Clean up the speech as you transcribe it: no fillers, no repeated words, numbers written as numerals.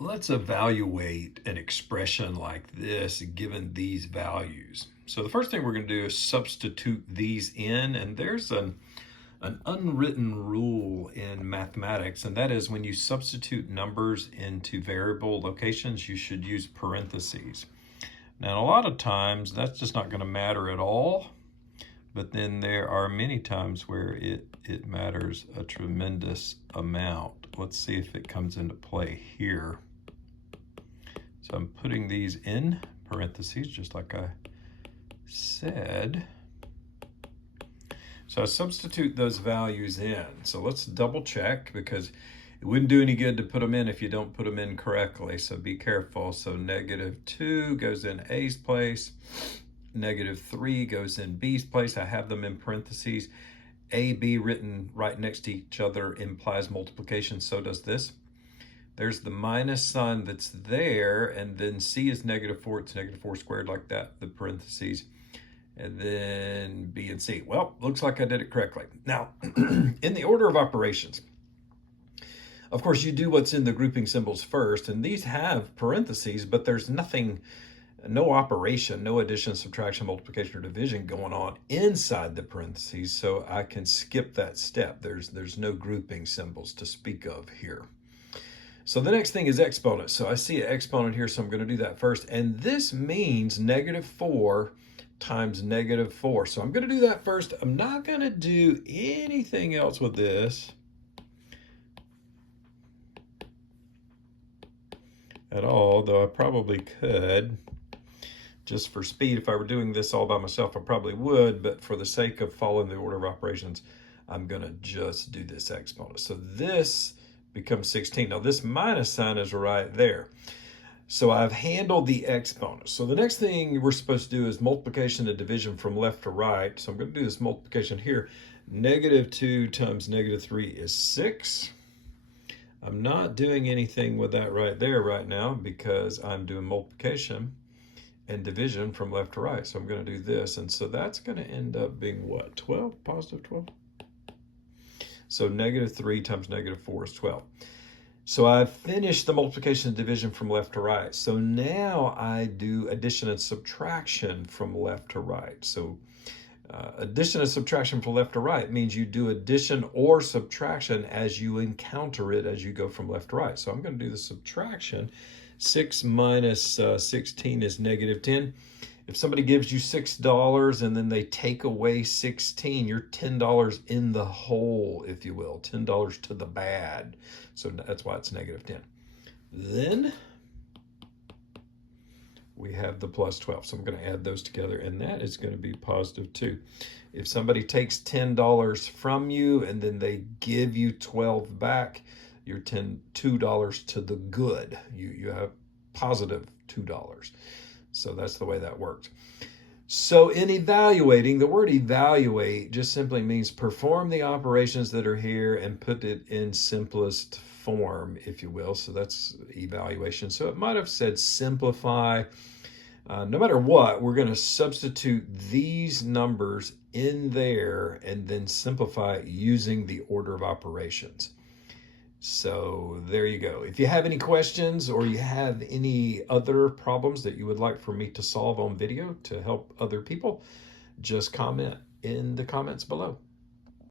let's evaluate an expression like this given these values. So the first thing we're going to do is substitute these in, and there's an unwritten rule in mathematics, and that is when you substitute numbers into variable locations, you should use parentheses. Now, a lot of times that's just not going to matter at all, but then there are many times where it matters a tremendous amount. Let's see if it comes into play here. So I'm putting these in parentheses, just like I said. So I substitute those values in. So let's double check, because it wouldn't do any good to put them in if you don't put them in correctly. So be careful. So -2 goes in A's place. -3 goes in B's place. I have them in parentheses. A, B written right next to each other implies multiplication. So does this. There's the minus sign that's there, and then C is -4. It's -4 squared like that, the parentheses. And then B and C. Well, looks like I did it correctly. Now, in the order of operations, of course, you do what's in the grouping symbols first, and these have parentheses, but there's nothing, no operation, no addition, subtraction, multiplication, or division going on inside the parentheses, so I can skip that step. There's no grouping symbols to speak of here. So the next thing is exponents. So I see an exponent here, so I'm going to do that first. And this means -4 times -4. So I'm going to do that first. I'm not going to do anything else with this at all, though I probably could. Just for speed, if I were doing this all by myself, I probably would, but for the sake of following the order of operations, I'm going to just do this exponent. So this becomes 16. Now this minus sign is right there. So I've handled the exponents. So the next thing we're supposed to do is multiplication and division from left to right. So I'm going to do this multiplication here. -2 times -3 is 6. I'm not doing anything with that right there right now because I'm doing multiplication and division from left to right. So I'm going to do this. And so that's going to end up being what? 12? Positive 12? So -3 times -4 is 12. So I've finished the multiplication and division from left to right. So now I do addition and subtraction from left to right. So addition and subtraction from left to right means you do addition or subtraction as you encounter it as you go from left to right. So I'm going to do the subtraction. 6 minus 16 is -10. If somebody gives you $6 and then they take away 16, you're $10 in the hole, if you will, $10 to the bad. So that's why it's -10. Then we have the plus 12. So I'm going to add those together, and that is going to be positive 2. If somebody takes $10 from you and then they give you 12 back, you're $2 to the good. You have positive $2. So that's the way that works. So in evaluating, the word evaluate just simply means perform the operations that are here and put it in simplest form, if you will. So that's evaluation. So it might have said simplify. No matter what, we're going to substitute these numbers in there and then simplify using the order of operations. So there you go. If you have any questions or you have any other problems that you would like for me to solve on video to help other people, just comment in the comments below.